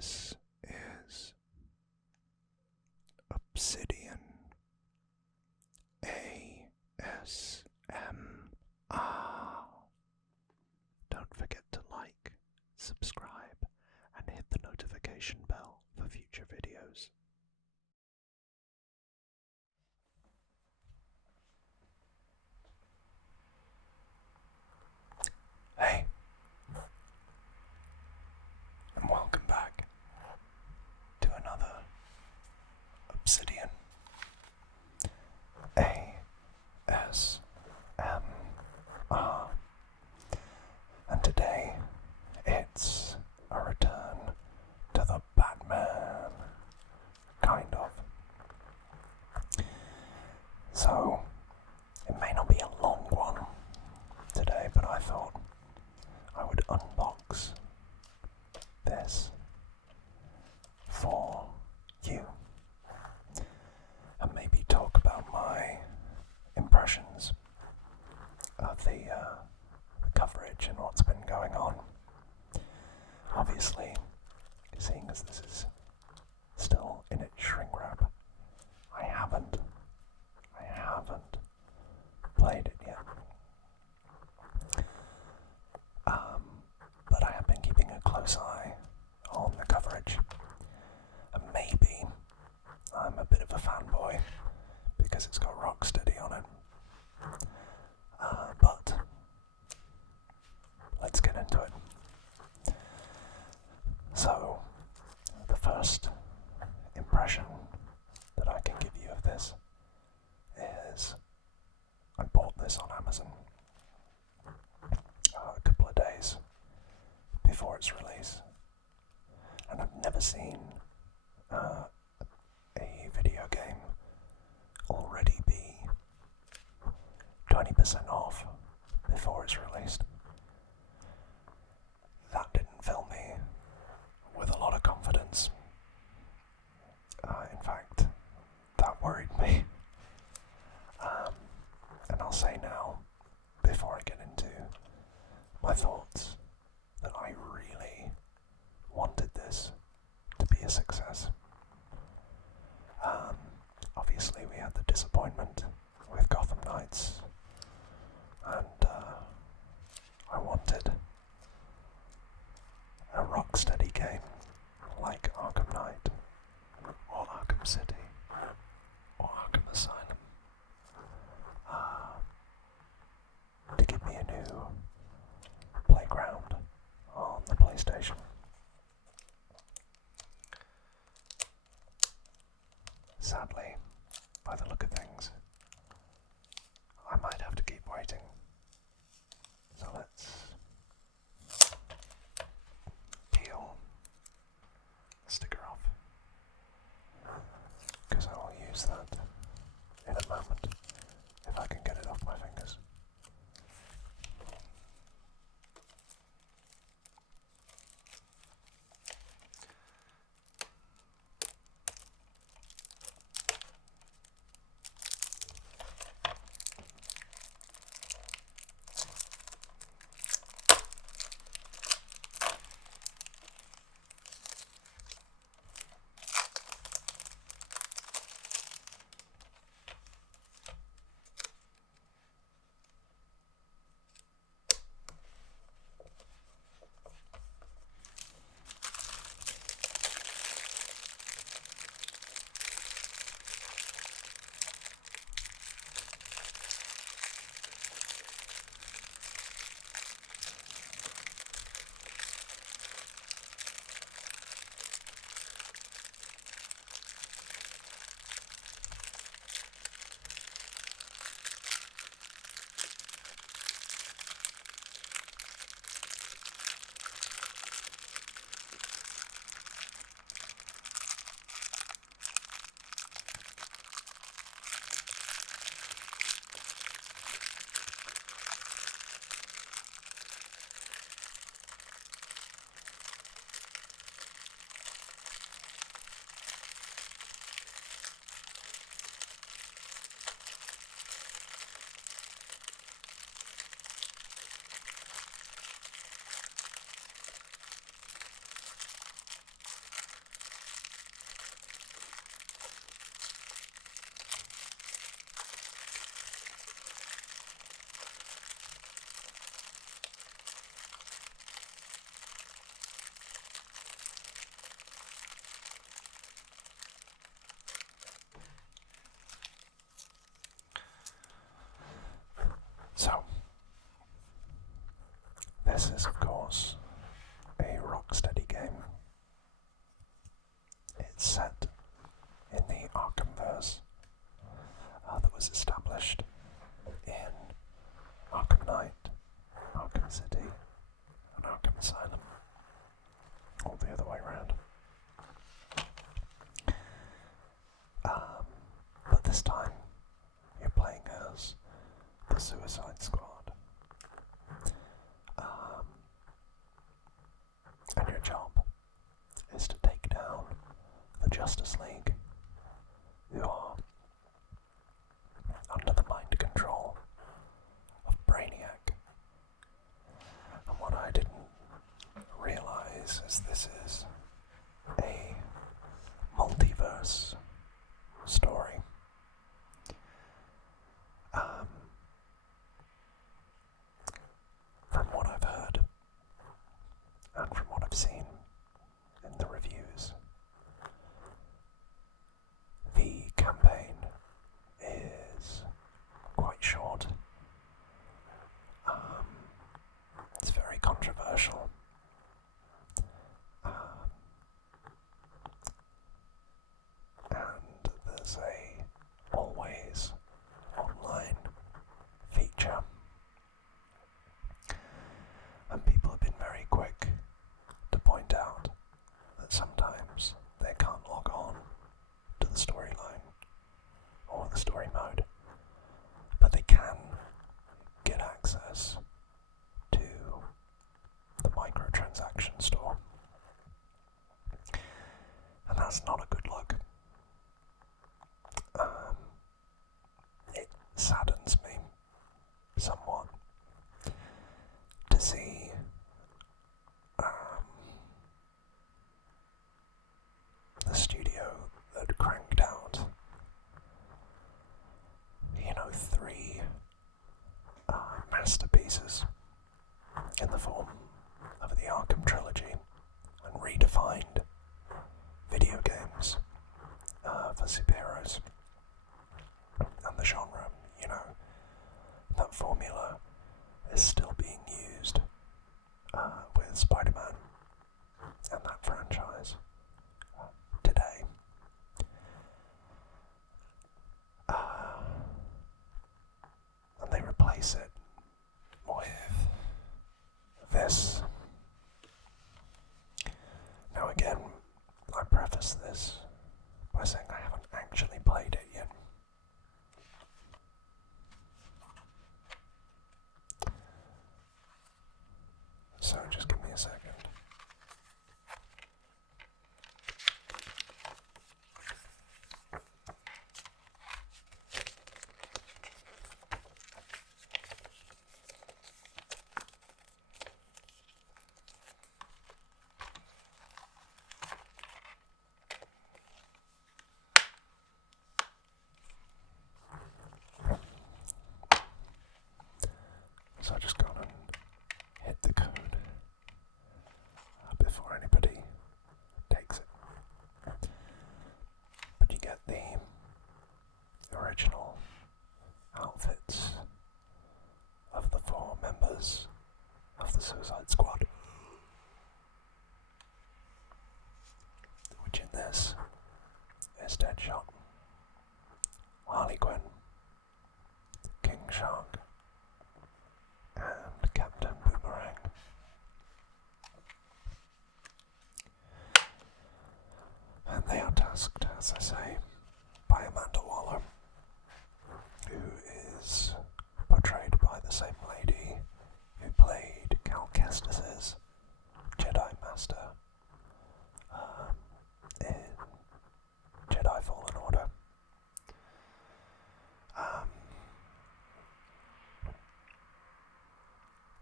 This is Obsidian ASMR. Don't forget to like, subscribe, and hit the notification bell for future videos. Hey, and welcome back to another Obsidian ASMR. And today it's a return to the Batman, kind of. So it may not be a long one today, but I thought I would unbox this for you and maybe talk about my impressions of the coverage and what's been going on. Obviously, seeing as this is still in its shrink wrap, I haven't played it yet. But I have been keeping a close eye on the coverage, and maybe I'm a bit of a fanboy because it's got Rocksteady on it. But let's get into it. So, the first impression that I can give you of this is I bought this on Amazon a couple of days before its release, and I've never seen a video game already be 20% off before it's released. That didn't fill me with a lot of confidence. In fact, that worried me. And I'll say now, before I get into my thoughts, that I really wanted this to be a success. Obviously we had the disappointment with Gotham Knights, and I wanted a Rocksteady game like Arkham Knight, or Arkham City, or Arkham Asylum, to give me a new playground This is, of course, a Rocksteady game. It's set in the Arkhamverse that was established in Arkham Knight, Arkham City, and Arkham Asylum. All the other way around. But this time, you're playing as the Suicide Squad. And your job is to take down the Justice League, who are under the mind control of Brainiac. And what I didn't realise is this is a multiverse story. From what I've heard, and from what I've seen in the reviews, the campaign is quite short. It's very controversial. And there's a always online feature. And people have been very quick to point out that sometimes they can't log on to the storyline or the story mode, but they can get access to the microtransaction store. And that's not a good look. It saddens me somewhat to see the studio that cranked out, 3 masterpieces in the form of the Arkham trilogy and redefined video games for superheroes and the genre. That formula is still being used with Spider-Man and that franchise today. And they replace it with this. Now again, I preface this by saying I haven't actually played it yet. So just give me a second. So I just got and hit the code before anybody takes it. But you get the original outfits of the 4 members of the Suicide Squad, which in this is Deadshot, Harley Quinn, King Shark, and Captain Boomerang. And they are tasked, as I say, by Amanda Waller, who is portrayed by the same lady who played Cal Kestis's Jedi Master in Jedi Fallen Order.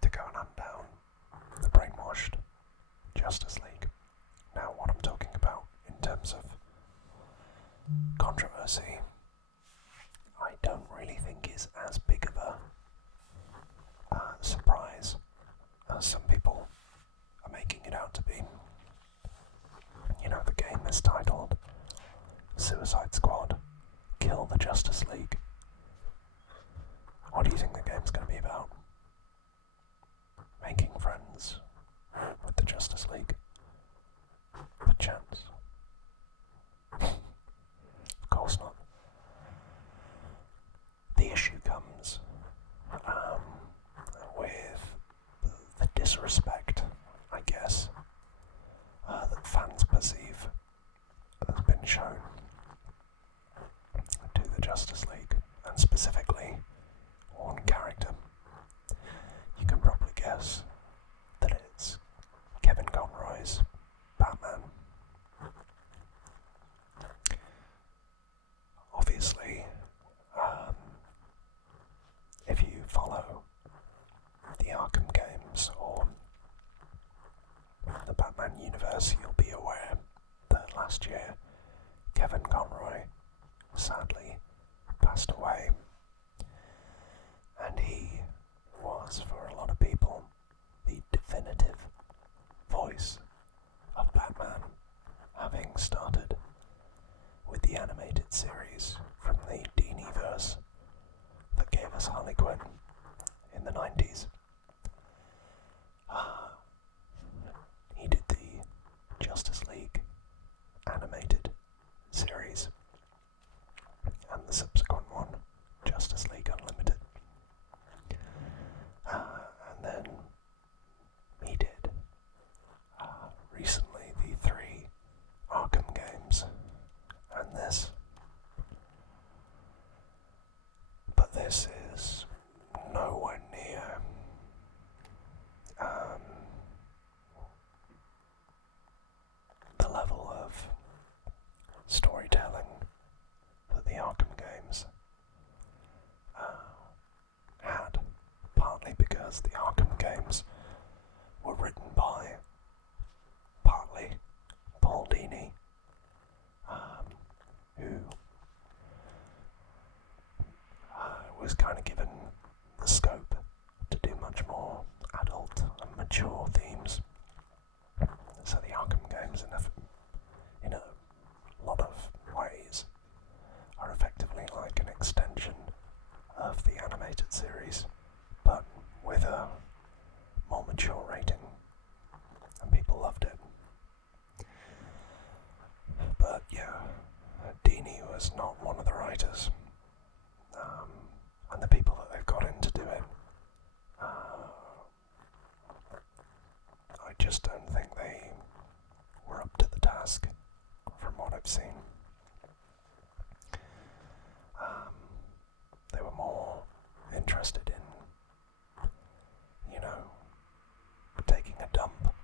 To go and hunt down the brainwashed Justice League. Now, what I'm talking about in terms of controversy, I don't really think is as big of a surprise as some people are making it out to be. The game is titled Suicide Squad: Kill the Justice League. What do you think the game's going to be about? Making friends Justice League. Perchance. Of course not. The issue comes with the disrespect, I guess, that fans perceive has been shown to the Justice League, and specifically one character. You can probably guess that it's Kevin Conroy's Batman. Obviously, if you follow the Arkham games or the Batman universe, you'll be aware that last year Kevin Conroy sadly passed away, and he was, for a lot of people, the definitive voice of Batman, having started with the animated series from the Diniverse that gave us Harley Quinn in the 90s. He did the Justice League animated series and the subsequent one, Justice League Unlimited. And then he did recently the 3 Arkham games and this. But this is nowhere near the level of storytelling that the Arkham games had, partly because the Arkham games were written by partly Paul Dini, who was kind of given the scope to do much more adult and mature themes. So the Arkham games, in a lot of ways, are effectively like an extension of the animated series, but with a more mature rating, and people loved it. But yeah, Dini was not one of the writers, and the people that they've got in to do it, I just don't think they were up to the task from what I've seen. They were more interested in, taking a dump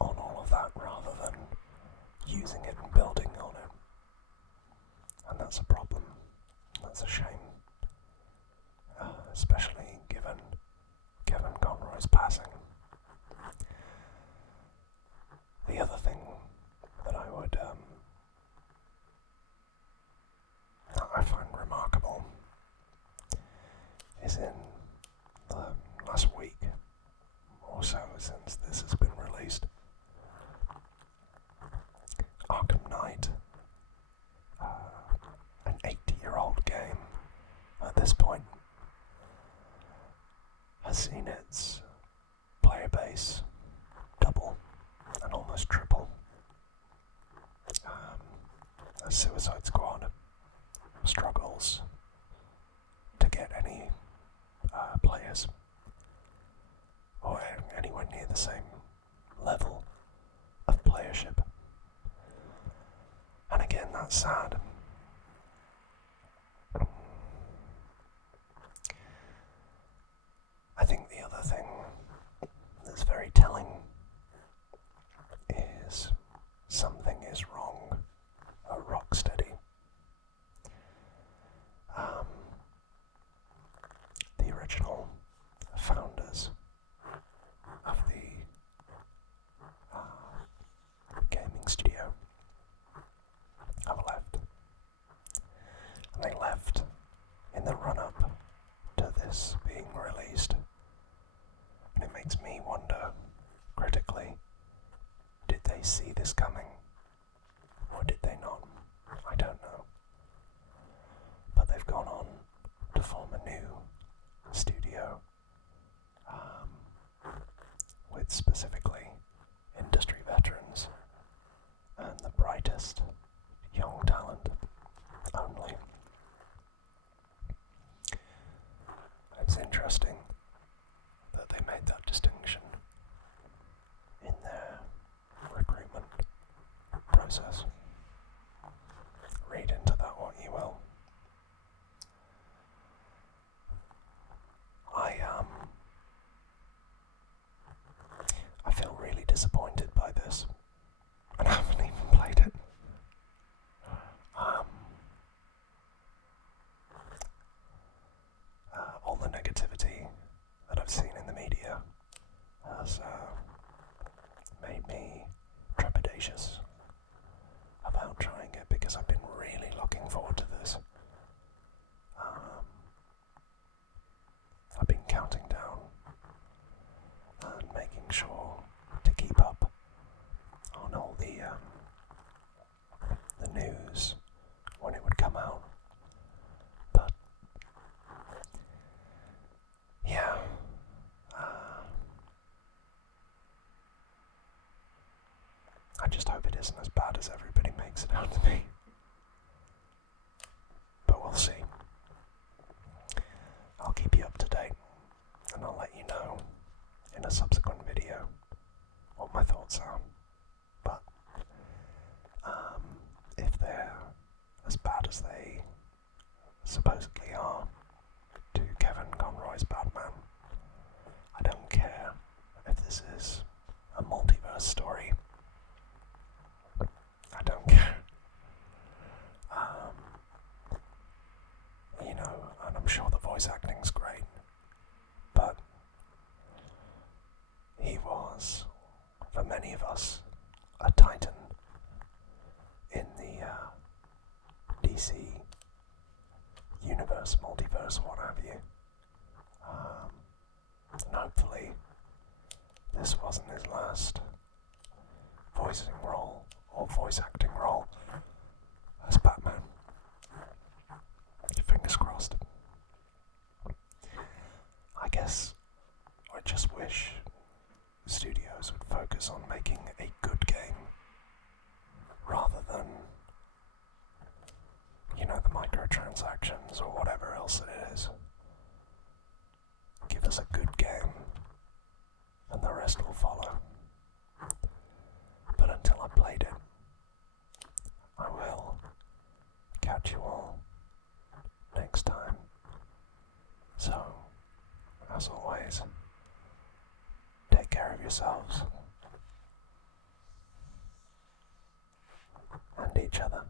on all of that rather than using it and building on it. And that's a problem. That's a shame. Especially given Kevin Conroy's passing. The other thing that I find remarkable is in the last week or so since this has been released, Arkham Knight, an 80-year-old game at this point, has seen its player base double and almost triple. As Suicide Squad struggles to get any players or anywhere near the same level of playership. And again, that's sad. I think the other thing that's very telling is something is wrong at Rocksteady. The original founders of the gaming studio have left. And they left in the run-up to this being released. And it makes me wonder, critically, did they see this coming? Or did they not? I don't know. But they've gone on to form a new studio with specifically disappointed by this, and I haven't even played it. All the negativity that I've seen in the media has made me trepidatious about trying it, because I've been really looking forward to this. I've been counting down and making sure to keep up on all the news when it would come out. But yeah, I just hope it isn't as bad as everybody makes it out to be. But we'll see. I'll keep you up to date, and I'll let you know in a subsequent video what my thoughts are. But if they're as bad as they supposedly are to Kevin Conroy's Batman, I don't care if this is a multiverse story. I don't care. And I'm sure the voice acting's great, but he was, for many of us, a titan in the DC universe, multiverse, what have you. And hopefully this wasn't his last voicing role or voice acting role as Batman. Fingers crossed. I guess I just wish studios would focus on making a good game rather than, the microtransactions or whatever else it is. Give us a good game and the rest will follow. But until I've played it, I will catch you all next time. So, as always, take care of yourselves and each other.